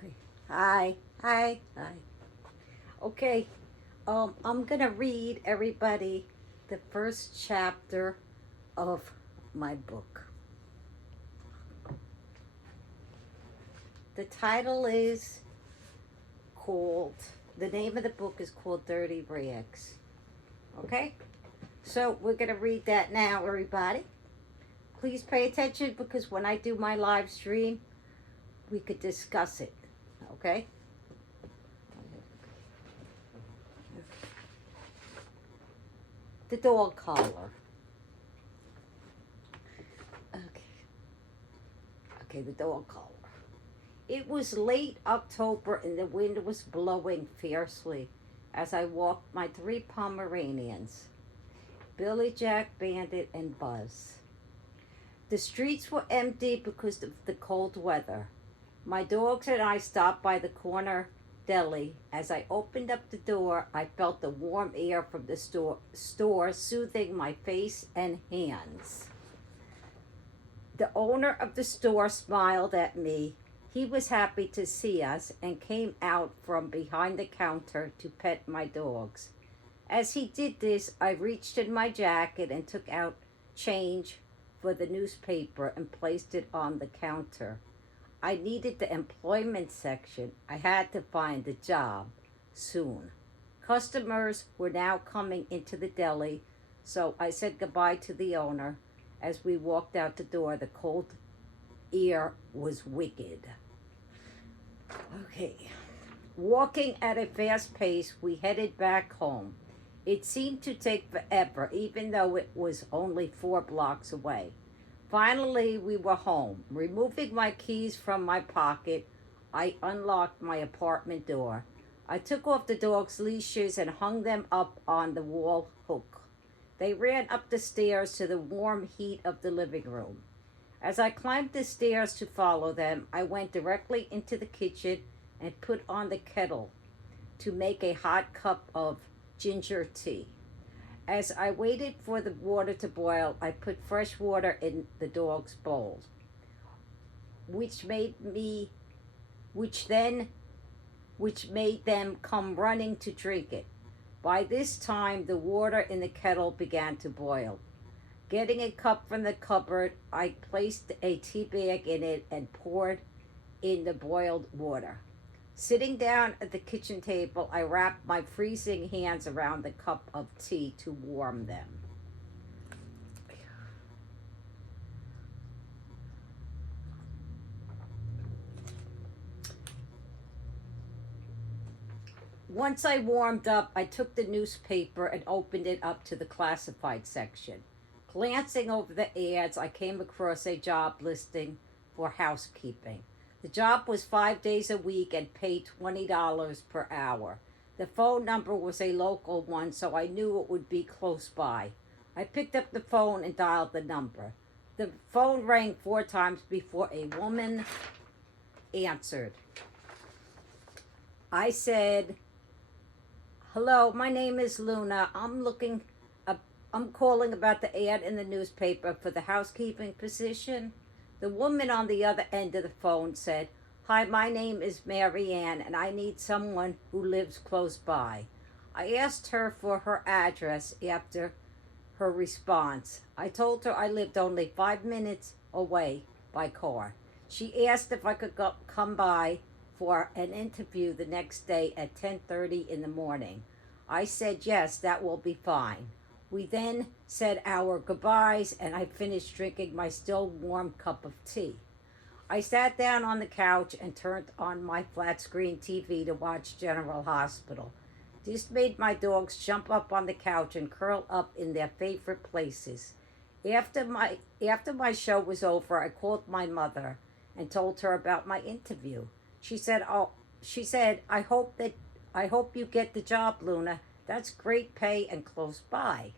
Okay. Hi. Hi. Hi. Okay. I'm gonna read everybody the first chapter of my book. The title is called. The name of the book is called Dirty Rags. Okay. So we're gonna read that now, everybody. Please pay attention because when I do my live stream, we could discuss it. Okay. The dog collar. Okay. Okay. The dog collar. It was late October and the wind was blowing fiercely as I walked my three Pomeranians, Billy, Jack, Bandit, and Buzz. The streets were empty because of the cold weather. My dogs and I stopped by the corner deli. As I opened up the door, I felt the warm air from the store soothing my face and hands. The owner of the store smiled at me. He was happy to see us and came out from behind the counter to pet my dogs. As he did this, I reached in my jacket and took out change for the newspaper and placed it on the counter. I needed the employment section. I had to find a job soon. Customers were now coming into the deli, so I said goodbye to the owner. As we walked out the door, the cold air was wicked. Okay. Walking at a fast pace, we headed back home. It seemed to take forever, even though it was only 4 blocks away. Finally, we were home. Removing my keys from my pocket, I unlocked my apartment door. I took off the dogs' leashes and hung them up on the wall hook. They ran up the stairs to the warm heat of the living room. As I climbed the stairs to follow them, I went directly into the kitchen and put on the kettle to make a hot cup of ginger tea. As I waited for the water to boil, I put fresh water in the dog's bowl, which made me which then which made them come running to drink it. By this time the water in the kettle began to boil. Getting a cup from the cupboard, I placed a tea bag in it and poured in the boiled water. Sitting down at the kitchen table, I wrapped my freezing hands around the cup of tea to warm them. Once I warmed up, I took the newspaper and opened it up to the classified section. Glancing over the ads, I came across a job listing for housekeeping. The job was 5 days a week and paid $20 per hour. The phone number was a local one, so I knew it would be close by. I picked up the phone and dialed the number. The phone rang 4 times before a woman answered. I said, "Hello, my name is Luna. I'm calling about the ad in the newspaper for the housekeeping position." The woman on the other end of the phone said, "Hi, my name is Mary Ann and I need someone who lives close by." I asked her for her address after her response. I told her I lived only 5 minutes away by car. She asked if I could come by for an interview the next day at 10:30 in the morning. I said yes, that will be fine. We then said our goodbyes and I finished drinking my still warm cup of tea. I sat down on the couch and turned on my flat screen TV to watch General Hospital. This made my dogs jump up on the couch and curl up in their favorite places. After my show was over, I called my mother and told her about my interview. She said, I hope you get the job, Luna. That's great pay and close by."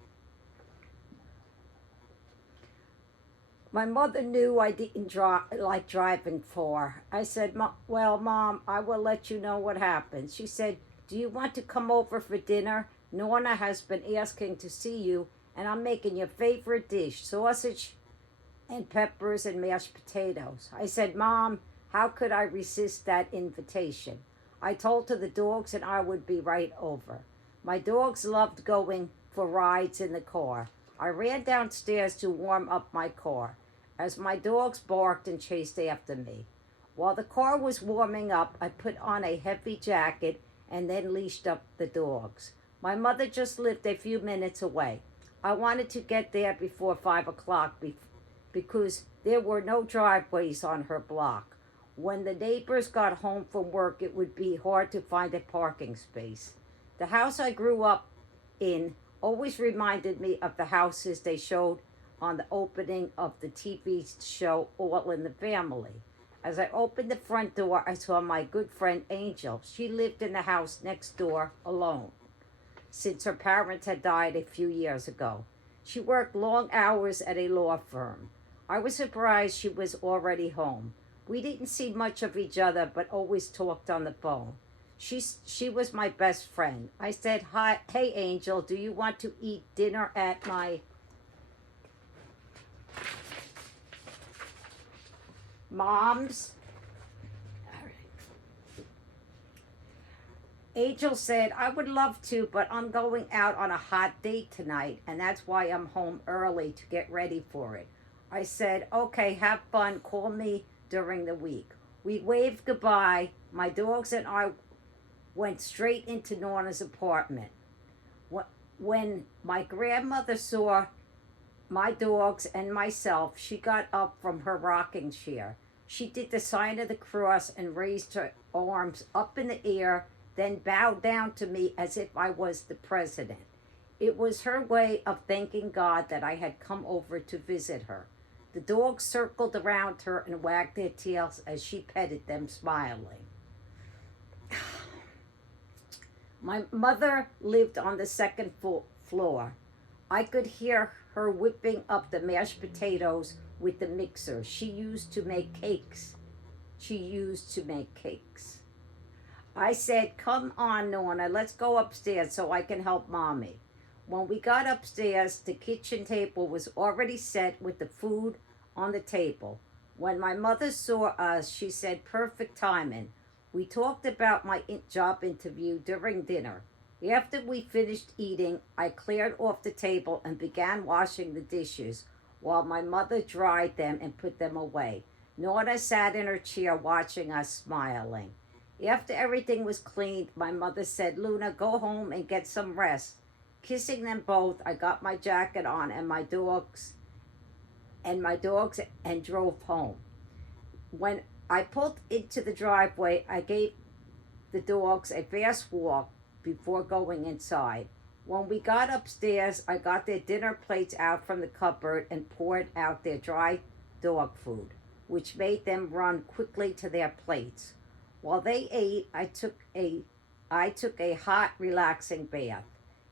My mother knew I didn't like driving far. I said, "Well, Mom, I will let you know what happens." She said, "Do you want to come over for dinner? Norna has been asking to see you, and I'm making your favorite dish, sausage and peppers and mashed potatoes." I said, "Mom, How could I resist that invitation? I told her the dogs and I would be right over. My dogs loved going for rides in the car. I ran downstairs to warm up my car as my dogs barked and chased after me. While the car was warming up, I put on a heavy jacket and then leashed up the dogs. My mother just lived a few minutes away. I wanted to get there before 5 o'clock because there were no driveways on her block. When the neighbors got home from work, it would be hard to find a parking space. The house I grew up in always reminded me of the houses they showed on the opening of the TV show All in the Family. As I opened the front door, I saw my good friend Angel. She lived in the house next door alone, since her parents had died a few years ago. She worked long hours at a law firm. I was surprised she was already home. We didn't see much of each other, but always talked on the phone. She was my best friend. I said, "Hi, hey Angel, do you want to eat dinner at my mom's?" Angel said, "I would love to, but I'm going out on a hot date tonight, and that's why I'm home early to get ready for it." I said, "Okay, have fun. Call me during the week." We waved goodbye. My dogs and I went straight into Norna's apartment. When my grandmother saw my dogs and myself, she got up from her rocking chair. She did the sign of the cross and raised her arms up in the air, then bowed down to me as if I was the president. It was her way of thanking God that I had come over to visit her. The dogs circled around her and wagged their tails as she petted them, smiling. My mother lived on the second floor. I could hear her whipping up the mashed potatoes with the mixer. She used to make cakes. I said, "Come on, Norna, let's go upstairs so I can help Mommy." When we got upstairs, the kitchen table was already set with the food on the table. When my mother saw us, she said, "Perfect timing." We talked about my job interview during dinner. After we finished eating, I cleared off the table and began washing the dishes while my mother dried them and put them away. Norna sat in her chair watching us, smiling. After everything was cleaned, my mother said, "Luna, go home and get some rest." Kissing them both, I got my jacket on and my dogs and drove home. When I pulled into the driveway, I gave the dogs a fast walk before going inside. When we got upstairs, I got their dinner plates out from the cupboard and poured out their dry dog food, which made them run quickly to their plates. While they ate, I took a hot, relaxing bath.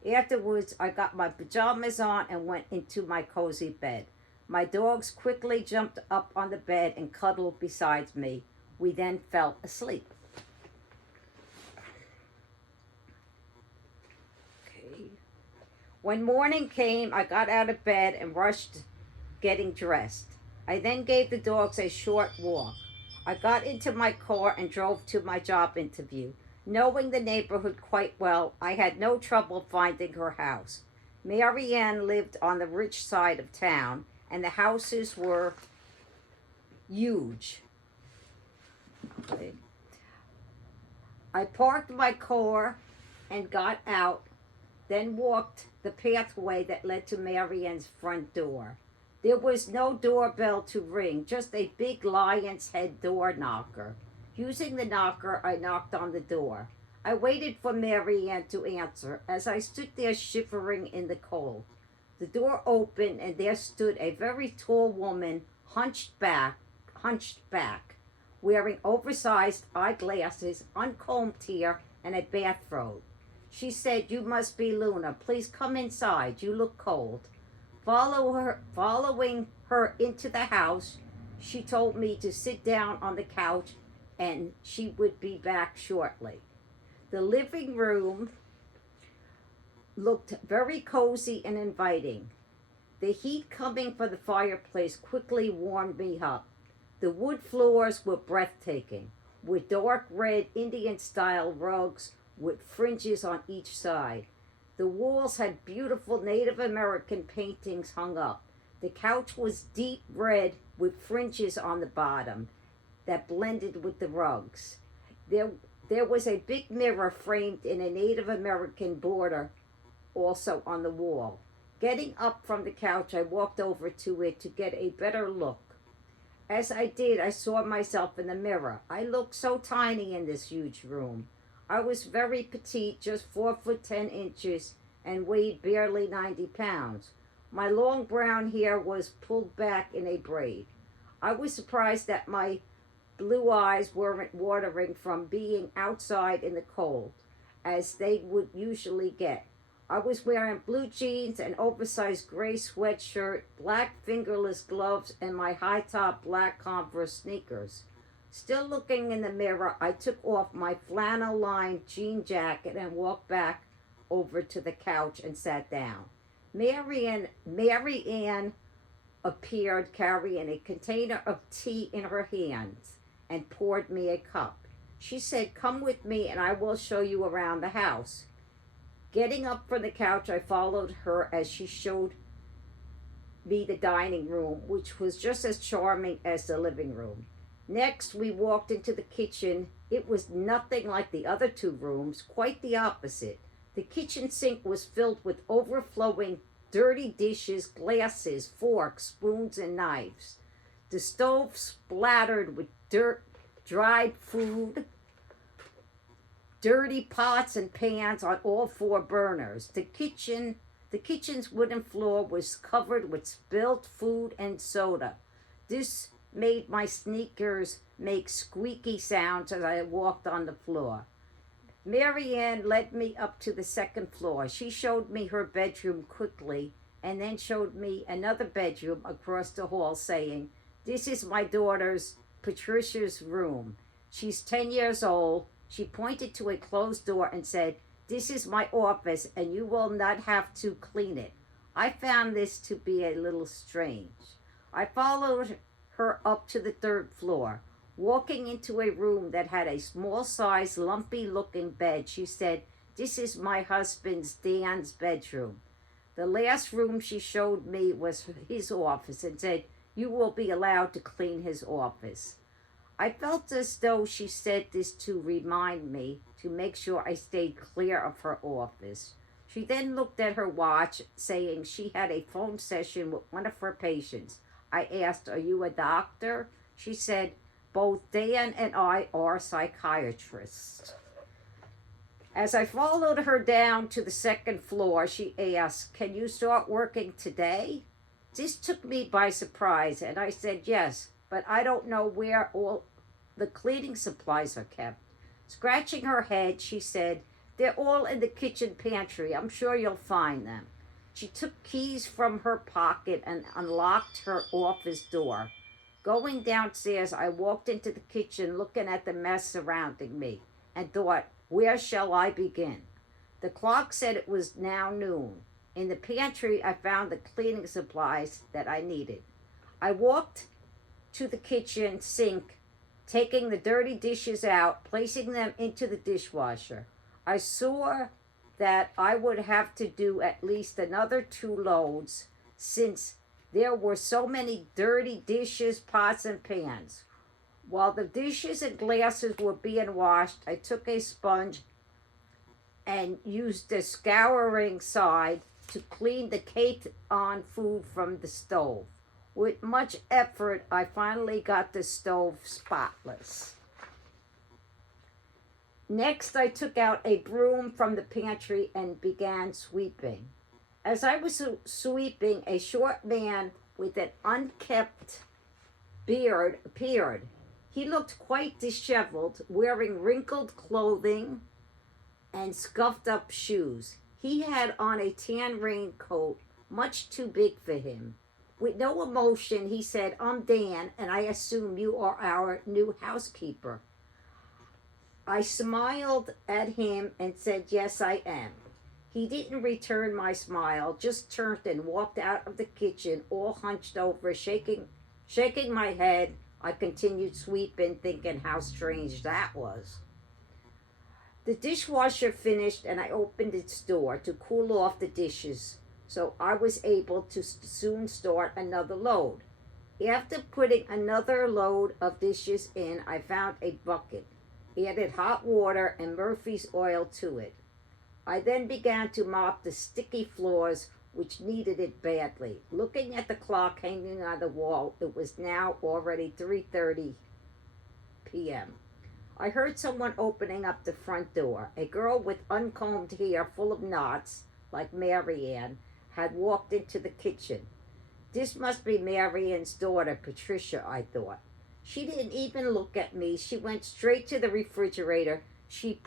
Afterwards, I got my pajamas on and went into my cozy bed. My dogs quickly jumped up on the bed and cuddled beside me. We then fell asleep. Okay. When morning came, I got out of bed and rushed getting dressed. I then gave the dogs a short walk. I got into my car and drove to my job interview. Knowing the neighborhood quite well, I had no trouble finding her house. Mary Ann lived on the rich side of town, and the houses were huge. Okay. I parked my car and got out, then walked the pathway that led to Mary Ann's front door. There was no doorbell to ring, just a big lion's head door knocker. Using the knocker, I knocked on the door. I waited for Mary Ann to answer as I stood there shivering in the cold. The door opened and there stood a very tall woman, hunched back, wearing oversized eyeglasses, uncombed hair, and a bathrobe. She said, "You must be Luna. Please come inside. You look cold." Following her into the house, she told me to sit down on the couch and she would be back shortly. The living room looked very cozy and inviting. The heat coming from the fireplace quickly warmed me up. The wood floors were breathtaking, with dark red Indian style rugs with fringes on each side. The walls had beautiful Native American paintings hung up. The couch was deep red with fringes on the bottom that blended with the rugs. There, there was a big mirror framed in a Native American border also on the wall. Getting up from the couch, I walked over to it to get a better look. As I did, I saw myself in the mirror. I looked so tiny in this huge room. I was very petite, just 4 foot 10 inches, and weighed barely 90 pounds. My long brown hair was pulled back in a braid. I was surprised that my blue eyes weren't watering from being outside in the cold, as they would usually get. I was wearing blue jeans, an oversized gray sweatshirt, black fingerless gloves, and my high top black Converse sneakers. Still looking in the mirror, I took off my flannel lined jean jacket and walked back over to the couch and sat down. Mary Ann appeared carrying a container of tea in her hands and poured me a cup. She said, "Come with me and I will show you around the house." Getting up from the couch, I followed her as she showed me the dining room, which was just as charming as the living room. Next, we walked into the kitchen. It was nothing like the other two rooms, quite the opposite. The kitchen sink was filled with overflowing dirty dishes, glasses, forks, spoons, and knives. The stove splattered with dirt, dried food, dirty pots and pans on all four burners. The kitchen's wooden floor was covered with spilt food and soda. This made my sneakers make squeaky sounds as I walked on the floor. Mary Ann led me up to the second floor. She showed me her bedroom quickly and then showed me another bedroom across the hall, saying, "This is my daughter's, Patricia's room. She's 10 years old." She pointed to a closed door and said, "This is my office and you will not have to clean it." I found this to be a little strange. I followed her up to the third floor. Walking into a room that had a small-sized, lumpy-looking bed, she said, "This is my husband's, Dan's, bedroom." The last room she showed me was his office and said, "You will be allowed to clean his office." I felt as though she said this to remind me to make sure I stayed clear of her office. She then looked at her watch, saying she had a phone session with one of her patients. I asked, "Are you a doctor?" She said, "Both Dan and I are psychiatrists." As I followed her down to the second floor, she asked, "Can you start working today?" This took me by surprise, and I said yes, but I don't know where all the cleaning supplies are kept. Scratching her head, she said, "They're all in the kitchen pantry. I'm sure you'll find them." She took keys from her pocket and unlocked her office door. Going downstairs, I walked into the kitchen looking at the mess surrounding me and thought, where shall I begin? The clock said it was now noon. In the pantry, I found the cleaning supplies that I needed. I walked to the kitchen sink, taking the dirty dishes out, placing them into the dishwasher. I saw that I would have to do at least another 2 loads since there were so many dirty dishes, pots, and pans. While the dishes and glasses were being washed, I took a sponge and used the scouring side to clean the caked on food from the stove. With much effort, I finally got the stove spotless. Next, I took out a broom from the pantry and began sweeping. As I was sweeping, a short man with an unkempt beard appeared. He looked quite disheveled, wearing wrinkled clothing and scuffed up shoes. He had on a tan raincoat, much too big for him. With no emotion, he said, "I'm Dan, and I assume you are our new housekeeper." I smiled at him and said, "Yes, I am." He didn't return my smile, just turned and walked out of the kitchen, all hunched over, shaking my head I continued sweeping, thinking how strange that was. The dishwasher finished, and I opened its door to cool off the dishes, so I was able to soon start another load. After putting another load of dishes in, I found a bucket, added hot water and Murphy's oil to it. I then began to mop the sticky floors, which needed it badly. Looking at the clock hanging on the wall, it was now already 3:30 p.m. I heard someone opening up the front door. A girl with uncombed hair full of knots, like Mary Ann, had walked into the kitchen. This must be Mary Ann's daughter, Patricia, I thought. She didn't even look at me. She went straight to the refrigerator. She,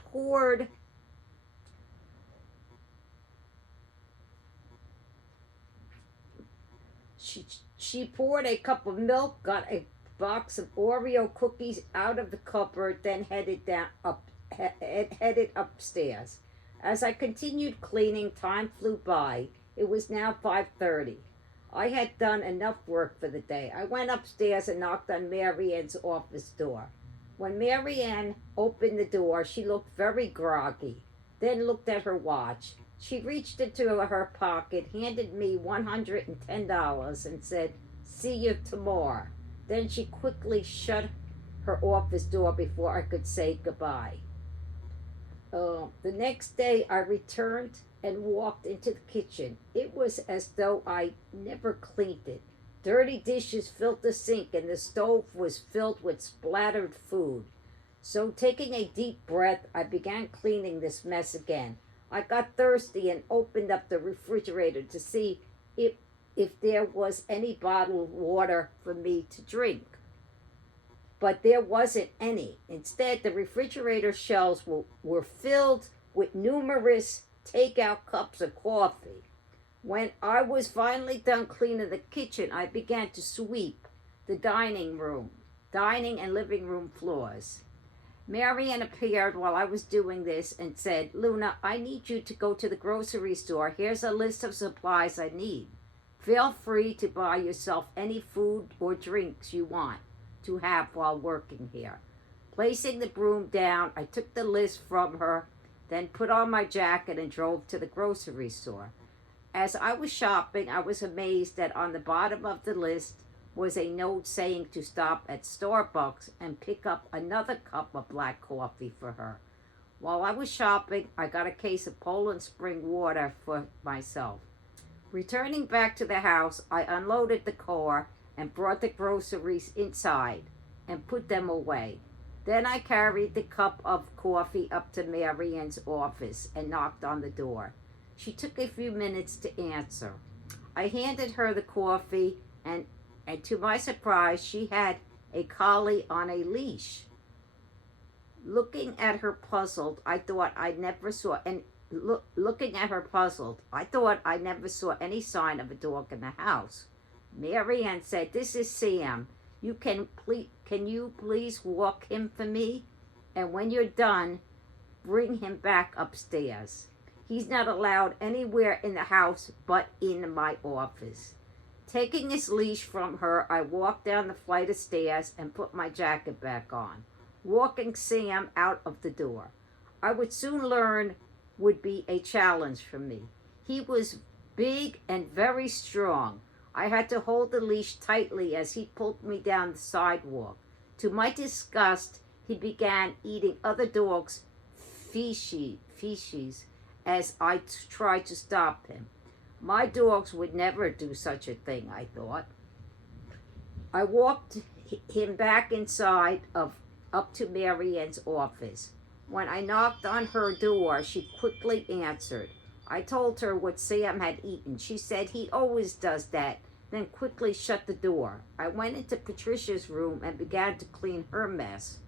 she poured a cup of milk, got a box of Oreo cookies out of the cupboard, then headed upstairs. As I continued cleaning, time flew by. It was now 5:30. I had done enough work for the day. I went upstairs and knocked on Mary Ann's office door. When Mary Ann opened the door, she looked very groggy, then looked at her watch. She reached into her pocket, handed me $110, and said, "See you tomorrow." Then she quickly shut her office door before I could say goodbye. The next day, I returned and walked into the kitchen. It was as though I never cleaned it. Dirty dishes filled the sink, and the stove was filled with splattered food. So, taking a deep breath, I began cleaning this mess again. I got thirsty and opened up the refrigerator to see if there was any bottled water for me to drink. But there wasn't any. Instead, the refrigerator shelves were filled with numerous takeout cups of coffee. When I was finally done cleaning the kitchen, I began to sweep the dining and living room floors. Mary Ann appeared while I was doing this and said, "Luna, I need you to go to the grocery store. Here's a list of supplies I need. Feel free to buy yourself any food or drinks you want to have while working here." Placing the broom down, I took the list from her, then put on my jacket and drove to the grocery store. As I was shopping, I was amazed that on the bottom of the list was a note saying to stop at Starbucks and pick up another cup of black coffee for her. While I was shopping, I got a case of Poland Spring water for myself. Returning back to the house, I unloaded the car and brought the groceries inside and put them away. Then I carried the cup of coffee up to Mary Ann's office and knocked on the door. She took a few minutes to answer. I handed her the coffee, and to my surprise, she had a collie on a leash. Looking at her puzzled, I thought I never saw any sign of a dog in the house. Mary Ann said, "This is Sam. Can you please walk him for me? And when you're done, bring him back upstairs. He's not allowed anywhere in the house but in my office." Taking his leash from her, I walked down the flight of stairs and put my jacket back on, walking Sam out of the door. I would soon learn would be a challenge for me. He was big and very strong. I had to hold the leash tightly as he pulled me down the sidewalk. To my disgust, he began eating other dogs' feces as I tried to stop him. My dogs would never do such a thing, I thought. I walked him back inside up to Mary Ann's office. When I knocked on her door, she quickly answered. I told her what Sam had eaten. She said he always does that, then quickly shut the door. I went into Patricia's room and began to clean her mess.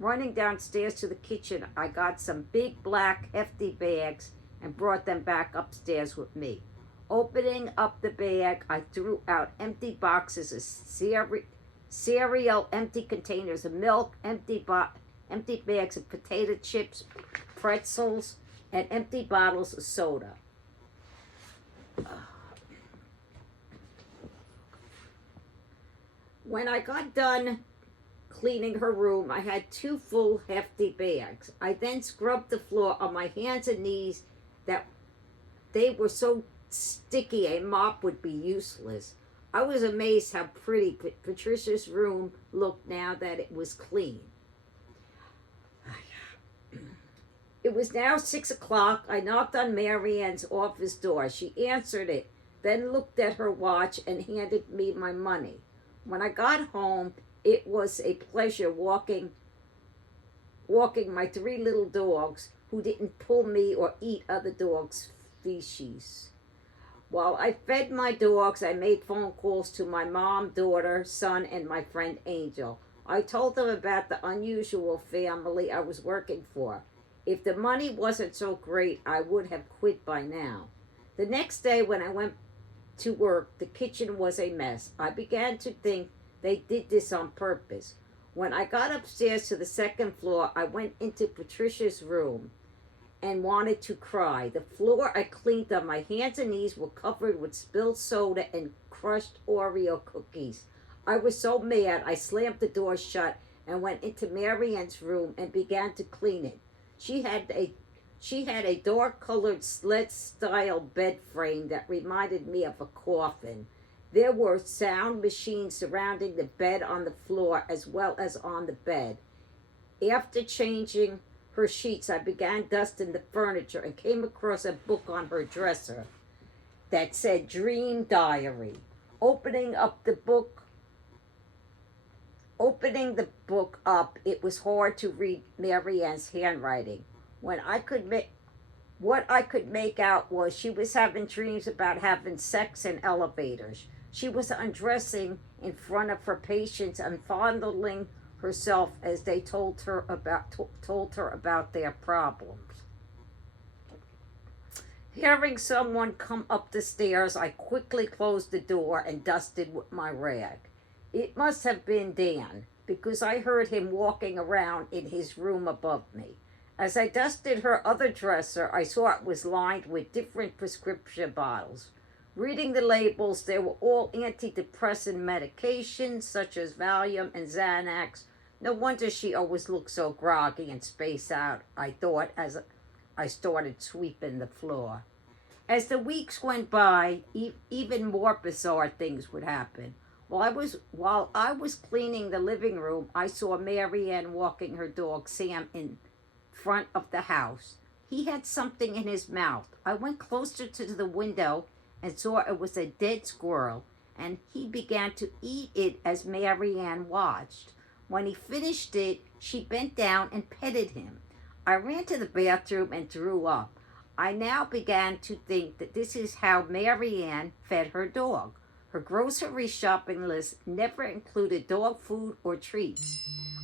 Running downstairs to the kitchen, I got some big black hefty bags and brought them back upstairs with me. Opening up the bag, I threw out empty boxes of cereal, empty containers of milk, empty bags of potato chips, pretzels, and empty bottles of soda. When I got done cleaning her room, I had two full hefty bags. I then scrubbed the floor on my hands and knees that they were so sticky a mop would be useless. I was amazed how pretty Patricia's room looked now that it was clean. It was now 6 o'clock. I knocked on Mary Ann's office door. She answered it, then looked at her watch and handed me my money. When I got home, it was a pleasure walking my three little dogs who didn't pull me or eat other dogs' feces. While I fed my dogs, I made phone calls to my mom, daughter, son, and my friend Angel. I told them about the unusual family I was working for. If the money wasn't so great, I would have quit by now. The next day when I went to work, the kitchen was a mess. I began to think they did this on purpose. When I got upstairs to the second floor, I went into Patricia's room and wanted to cry. The floor I cleaned on my hands and knees were covered with spilled soda and crushed Oreo cookies. I was so mad, I slammed the door shut and went into Mary Ann's room and began to clean it. She had a dark-colored sled-style bed frame that reminded me of a coffin. There were sound machines surrounding the bed on the floor as well as on the bed. After changing her sheets, I began dusting the furniture and came across a book on her dresser that said Dream Diary. Opening the book up, it was hard to read Mary Ann's handwriting. What I could make out was she was having dreams about having sex in elevators. She was undressing in front of her patients and fondling herself as they told her about their problems. Hearing someone come up the stairs, I quickly closed the door and dusted with my rag. It must have been Dan, because I heard him walking around in his room above me. As I dusted her other dresser, I saw it was lined with different prescription bottles. Reading the labels, they were all antidepressant medications such as Valium and Xanax. No wonder she always looked so groggy and spaced out, I thought, as I started sweeping the floor. As the weeks went by, even more bizarre things would happen. While I was cleaning the living room, I saw Mary Ann walking her dog Sam in front of the house. He had something in his mouth. I went closer to the window and saw it was a dead squirrel, and he began to eat it as Mary Ann watched. When he finished it, she bent down and petted him. I ran to the bathroom and threw up. I now began to think that this is how Mary Ann fed her dog. Her grocery shopping list never included dog food or treats.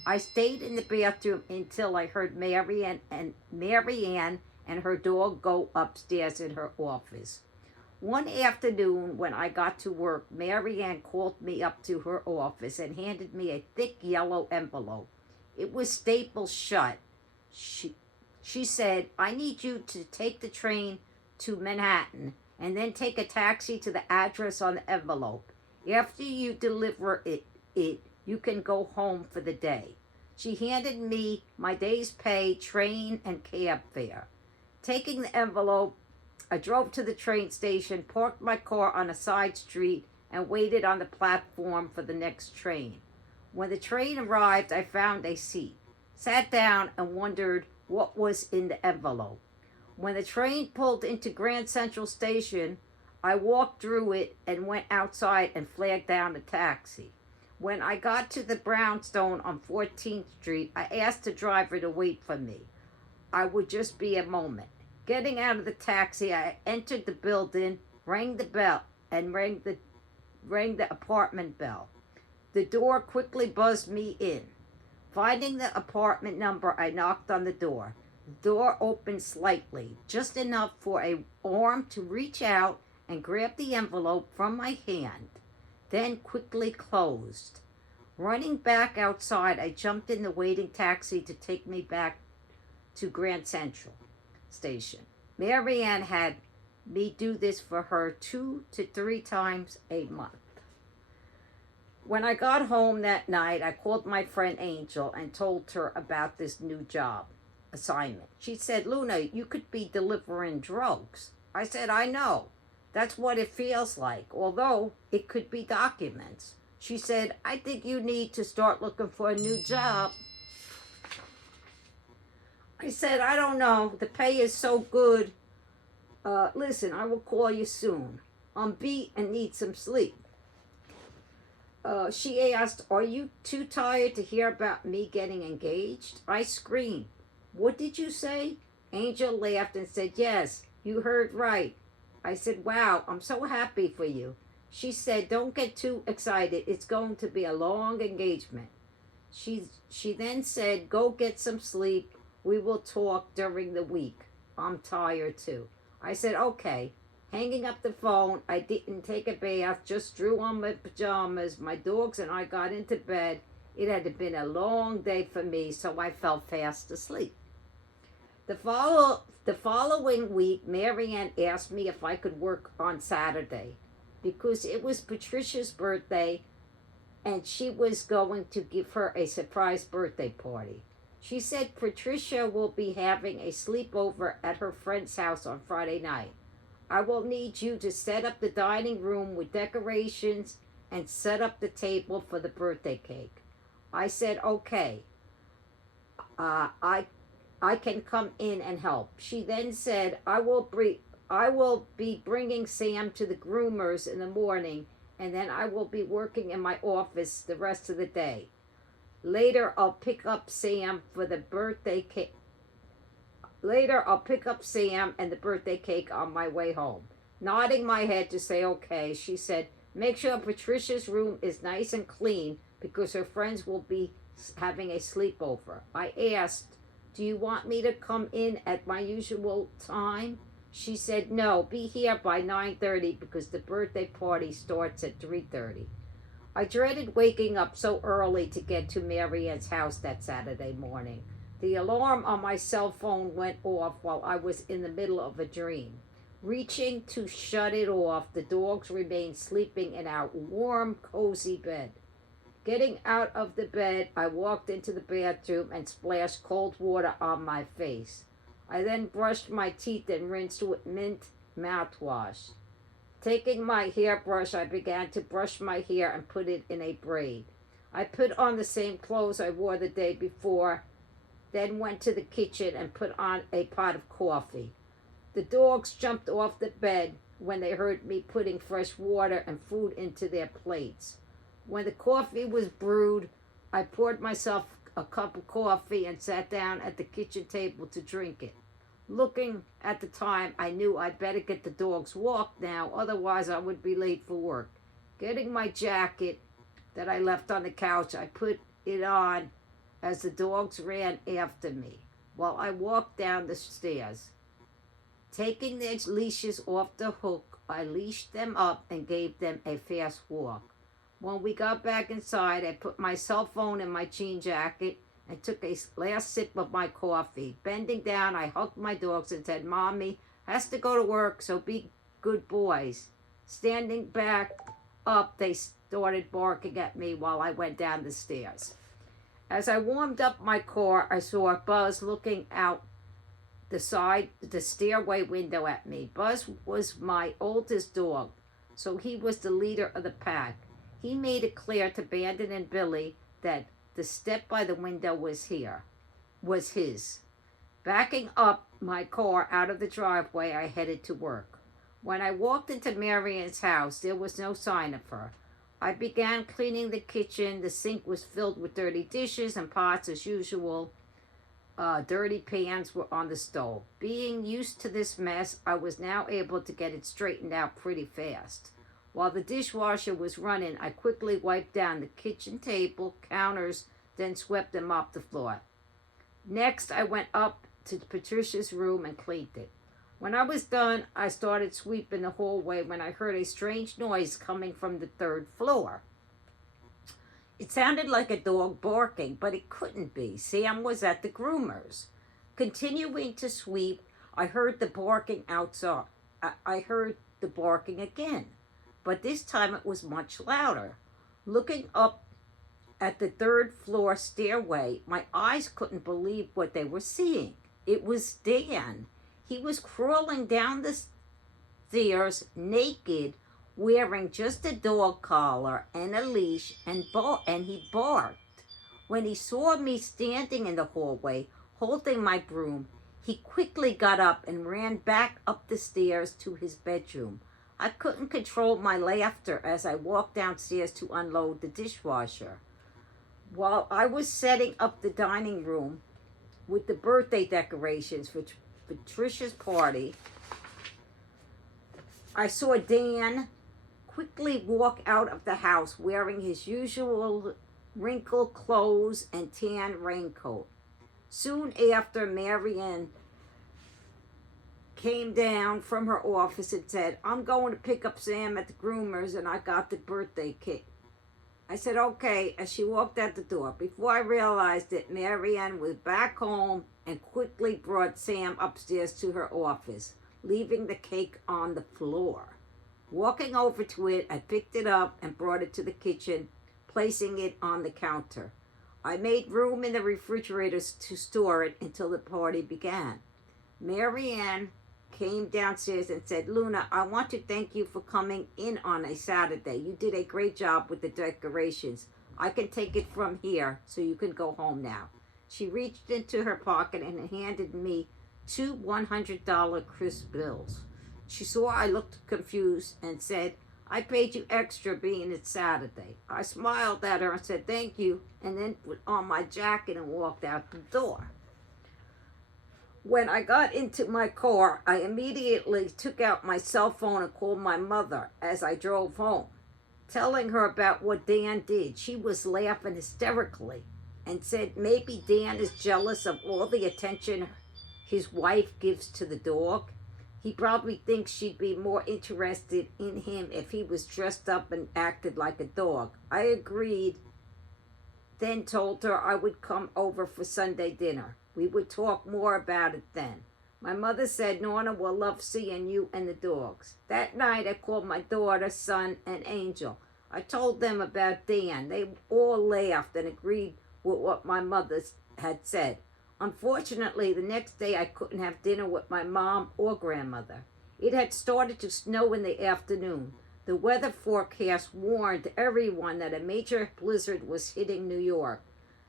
I stayed in the bathroom until I heard Mary Ann and her dog go upstairs in her office. One afternoon when I got to work, Mary Ann called me up to her office and handed me a thick yellow envelope. It was stapled shut. She said, "I need you to take the train to Manhattan and then take a taxi to the address on the envelope. After you deliver it, you can go home for the day." She handed me my day's pay, train, and cab fare. Taking the envelope, I drove to the train station, parked my car on a side street, and waited on the platform for the next train. When the train arrived, I found a seat, sat down, and wondered what was in the envelope. When the train pulled into Grand Central Station, I walked through it and went outside and flagged down a taxi. When I got to the brownstone on 14th Street, I asked the driver to wait for me. I would just be a moment. Getting out of the taxi, I entered the building, rang the bell, and rang the apartment bell. The door quickly buzzed me in. Finding the apartment number, I knocked on the door. The door opened slightly, just enough for an arm to reach out and grab the envelope from my hand, then quickly closed. Running back outside, I jumped in the waiting taxi to take me back to Grand Central Station. Mary Ann had me do this for her 2 to 3 times a month. When I got home that night, I called my friend Angel and told her about this new job assignment. She said, Luna, you could be delivering drugs. I said, I know. That's what it feels like, although it could be documents. She said, I think you need to start looking for a new job. I said, I don't know. The pay is so good. Listen, I will call you soon. I'm beat and need some sleep. She asked, are you too tired to hear about me getting engaged? I screamed. What did you say? Angel laughed and said, yes, you heard right. I said, wow, I'm so happy for you. She said, don't get too excited. It's going to be a long engagement. She then said, go get some sleep. We will talk during the week. I'm tired too. I said, okay. Hanging up the phone, I didn't take a bath, just drew on my pajamas. My dogs and I got into bed. It had been a long day for me, so I fell fast asleep. The following week, Marianne asked me if I could work on Saturday because it was Patricia's birthday and she was going to give her a surprise birthday party. She said Patricia will be having a sleepover at her friend's house on Friday night. I will need you to set up the dining room with decorations and set up the table for the birthday cake. I said, okay, I can come in and help. She then said, I will be bringing Sam to the groomers in the morning, and then I will be working in my office the rest of the day. Later, I'll pick up Sam for the birthday cake. Later, I'll pick up Sam and the birthday cake on my way home. Nodding my head to say okay, she said, make sure Patricia's room is nice and clean because her friends will be having a sleepover. I asked, do you want me to come in at my usual time? She said, no, be here by 9:30 because the birthday party starts at 3:30. I dreaded waking up so early to get to Marianne's house that Saturday morning. The alarm on my cell phone went off while I was in the middle of a dream. Reaching to shut it off, the dogs remained sleeping in our warm, cozy bed. Getting out of the bed, I walked into the bathroom and splashed cold water on my face. I then brushed my teeth and rinsed with mint mouthwash. Taking my hairbrush, I began to brush my hair and put it in a braid. I put on the same clothes I wore the day before, then went to the kitchen and put on a pot of coffee. The dogs jumped off the bed when they heard me putting fresh water and food into their plates. When the coffee was brewed, I poured myself a cup of coffee and sat down at the kitchen table to drink it. Looking at the time, I knew I'd better get the dogs walked now, otherwise I would be late for work. Getting my jacket that I left on the couch, I put it on as the dogs ran after me while I walked down the stairs. Taking their leashes off the hook, I leashed them up and gave them a fast walk. When we got back inside, I put my cell phone in my jean jacket and took a last sip of my coffee. Bending down, I hugged my dogs and said, Mommy has to go to work, so be good boys. Standing back up, they started barking at me while I went down the stairs. As I warmed up my car, I saw Buzz looking out the stairway window at me. Buzz was my oldest dog, so he was the leader of the pack. He made it clear to Bandon and Billy that the step by the window was his. Backing up my car out of the driveway, I headed to work. When I walked into Marianne's house, there was no sign of her. I began cleaning the kitchen. The sink was filled with dirty dishes and pots as usual. Dirty pans were on the stove. Being used to this mess, I was now able to get it straightened out pretty fast. While the dishwasher was running, I quickly wiped down the kitchen table, counters, then swept them off the floor. Next, I went up to Patricia's room and cleaned it. When I was done, I started sweeping the hallway when I heard a strange noise coming from the third floor. It sounded like a dog barking, but it couldn't be. Sam was at the groomers. Continuing to sweep, I heard the barking outside. I heard the barking again, but this time it was much louder. Looking up at the third floor stairway, my eyes couldn't believe what they were seeing. It was Dan. He was crawling down the stairs naked, wearing just a dog collar and a leash, and he barked. When he saw me standing in the hallway holding my broom, he quickly got up and ran back up the stairs to his bedroom. I couldn't control my laughter as I walked downstairs to unload the dishwasher. While I was setting up the dining room with the birthday decorations for Patricia's party, I saw Dan quickly walk out of the house wearing his usual wrinkled clothes and tan raincoat. Soon after, Marianne came down from her office and said, "I'm going to pick up Sam at the groomer's and I got the birthday cake." I said, "Okay," as she walked out the door. Before I realized it, Marianne was back home and quickly brought Sam upstairs to her office, leaving the cake on the floor. Walking over to it, I picked it up and brought it to the kitchen, placing it on the counter. I made room in the refrigerator to store it until the party began. Marianne came downstairs and said, "Luna, I want to thank you for coming in on a Saturday. You did a great job with the decorations. I can take it from here so you can go home now." She reached into her pocket and handed me two $100 crisp bills. She saw I looked confused and said, "I paid you extra being it's Saturday." I smiled at her and said thank you, and then put on my jacket and walked out the door. When I got into my car, I immediately took out my cell phone and called my mother as I drove home, telling her about what Dan did. She was laughing hysterically and said maybe Dan is jealous of all the attention his wife gives to the dog. He probably thinks she'd be more interested in him if he was dressed up and acted like a dog. I agreed, then told her I would come over for Sunday dinner. We would talk more about it then. My mother said Norna will love seeing you and the dogs. That night I called my daughter, son, and Angel. I told them about Dan. They all laughed and agreed with what my mother had said. Unfortunately, the next day I couldn't have dinner with my mom or grandmother. It had started to snow in the afternoon. The weather forecast warned everyone that a major blizzard was hitting New York.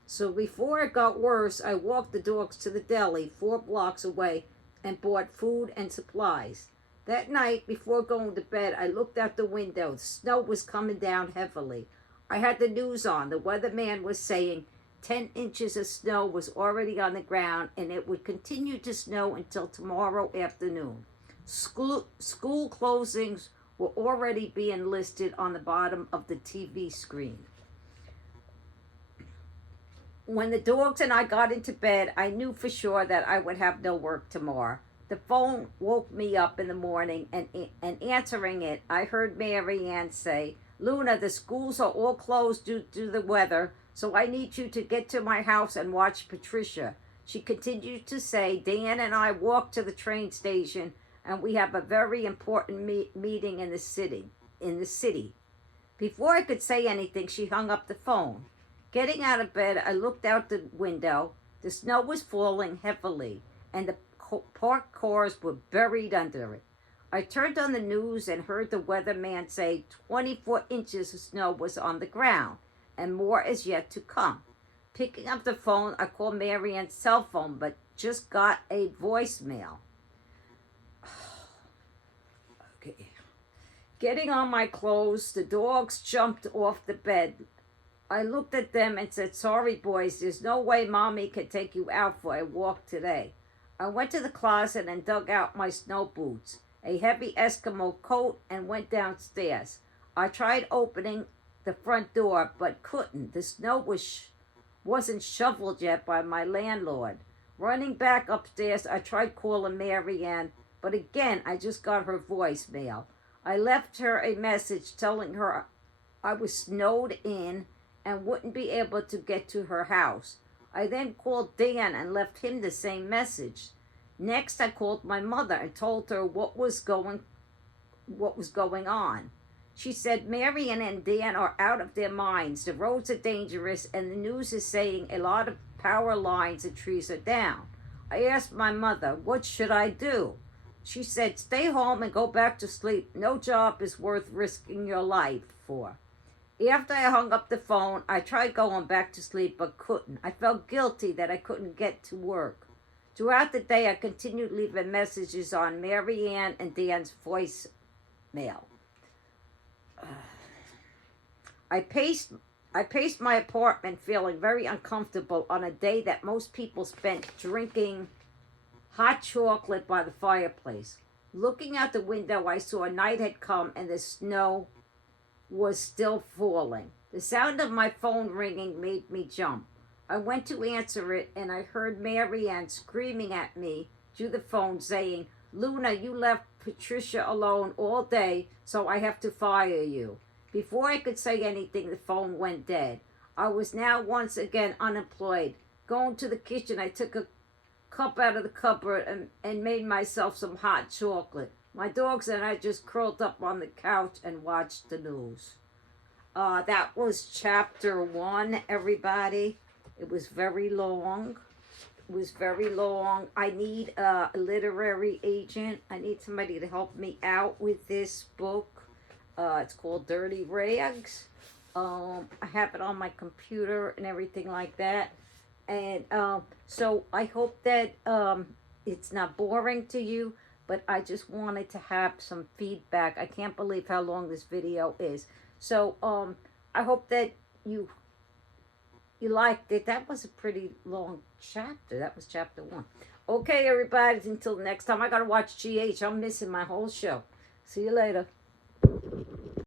So before it got worse, I walked the dogs to the deli 4 blocks away and bought food and supplies. That night, before going to bed, I looked out the window. The snow was coming down heavily. I had the news on. The weatherman was saying 10 inches of snow was already on the ground and it would continue to snow until tomorrow afternoon. School closings were already being listed on the bottom of the TV screen. When the dogs and I got into bed, I knew for sure that I would have no work tomorrow. The phone woke me up in the morning, and answering it, I heard Marianne say, "Luna, the schools are all closed due to the weather, so I need you to get to my house and watch Patricia." She continued to say, "Dan and I walked to the train station, and we have a very important meeting in the city." Before I could say anything, she hung up the phone. Getting out of bed, I looked out the window. The snow was falling heavily, and the parked cars were buried under it. I turned on the news and heard the weatherman say 24 inches of snow was on the ground, and more is yet to come. Picking up the phone, I called Marianne's cell phone, but just got a voicemail. Okay. Getting on my clothes, the dogs jumped off the bed. I looked at them and said, "Sorry, boys, there's no way Mommy can take you out for a walk today." I went to the closet and dug out my snow boots, a heavy Eskimo coat, and went downstairs. I tried opening the front door, but couldn't. The snow wasn't shoveled yet by my landlord. Running back upstairs, I tried calling Marianne, but again, I just got her voicemail. I left her a message telling her I was snowed in and wouldn't be able to get to her house. I then called Dan and left him the same message. Next, I called my mother and told her what was going on. She said, Marion and Dan are out of their minds. The roads are dangerous, and the news is saying a lot of power lines and trees are down. I asked my mother, what should I do? She said, stay home and go back to sleep. No job is worth risking your life for. After I hung up the phone, I tried going back to sleep but couldn't. I felt guilty that I couldn't get to work. Throughout the day, I continued leaving messages on Marianne and Dan's voicemail. I paced my apartment feeling very uncomfortable on a day that most people spent drinking hot chocolate by the fireplace. Looking out the window, I saw night had come and the snow was still falling. The sound of my phone ringing made me jump. I went to answer it and I heard Marianne screaming at me through the phone saying, Luna, you left Patricia alone all day, so I have to fire you. Before I could say anything, the phone went dead. I was now once again unemployed. Going to the kitchen, I took a cup out of the cupboard and made myself some hot chocolate. My dogs and I just curled up on the couch and watched the news. That was chapter 1, everybody. It was very long. I need a literary agent. I need somebody to help me out with this book. It's called Dirty Rags. I have it on my computer and everything like that. And so I hope that it's not boring to you, but I just wanted to have some feedback. I can't believe how long this video is. So I hope that you liked it. That was a pretty long chapter. That was chapter 1. Okay, everybody, until next time. I got to watch GH. I'm missing my whole show. See you later.